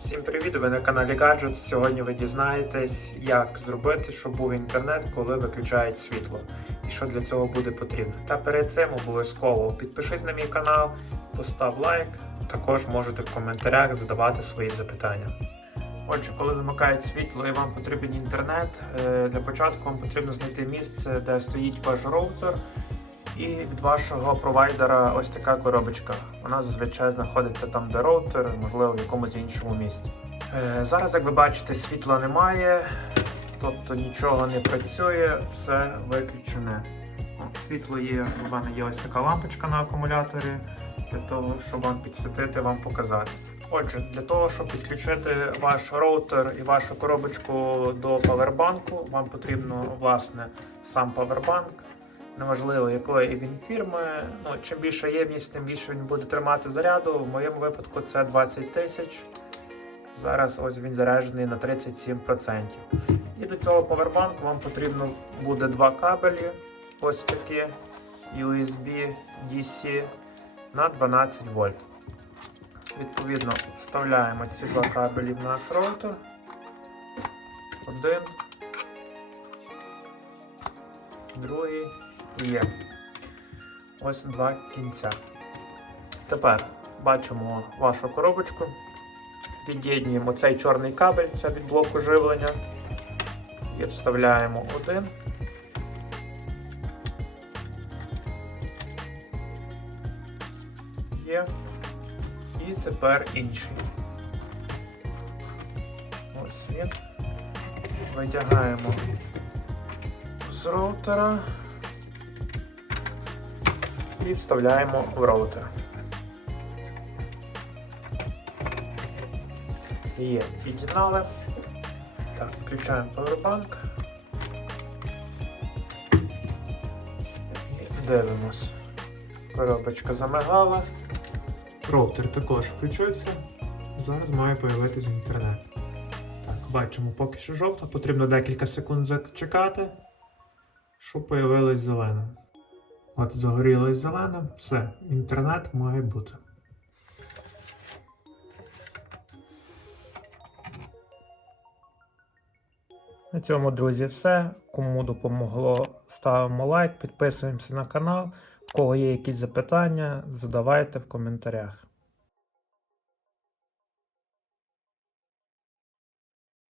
Всім привіт! Ви на каналі Gadget. Сьогодні ви дізнаєтесь, як зробити, щоб був інтернет, коли виключають світло, і що для цього буде потрібно. Та перед цим обов'язково підпишись на мій канал, постав лайк. Також можете в коментарях задавати свої запитання. Отже, коли вимикають світло і вам потрібен інтернет, е, для початку вам потрібно знайти місце, де стоїть ваш роутер. І від вашого провайдера ось така коробочка. Вона зазвичай знаходиться там, де роутер, можливо, в якомусь іншому місці. Е, зараз, як ви бачите, світла немає, тобто нічого не працює, все виключене. Світло є, у мене є ось така лампочка на акумуляторі, для того, щоб вам підсвітити, вам показати. Отже, для того, щоб підключити ваш роутер і вашу коробочку до павербанку, вам потрібно власне сам павербанк неважливо якої він фірми. Ну, чим більше ємність, тим більше він буде тримати заряду. В моєму випадку це 20 тисяч. Зараз ось він заряджений на 37%. І до цього повербанку вам потрібно буде два кабелі. Ось такі USB DC на 12 вольт. Відповідно, вставляємо ці два кабелі в наш роутер. Один. Другий є. Ось два кінця. Тепер бачимо вашу коробочку. Від'єднуємо цей чорний кабель, це від блоку живлення. І вставляємо один. Є. І тепер інший. Ось він. Витягаємо з роутера і вставляємо в роутер. Є, під'єднали. Так, включаємо Powerbank. Дивимось. Коробочка замигала. Роутер також включився. Зараз має з'явитися інтернет. Так, бачимо поки що жовто, потрібно декілька секунд зачекати, щоб появилось зелене. От загорілось зелене, все, інтернет має бути. На цьому, друзі, все. Кому допомогло, ставимо лайк, підписуємося на канал. У кого є якісь запитання, задавайте в коментарях.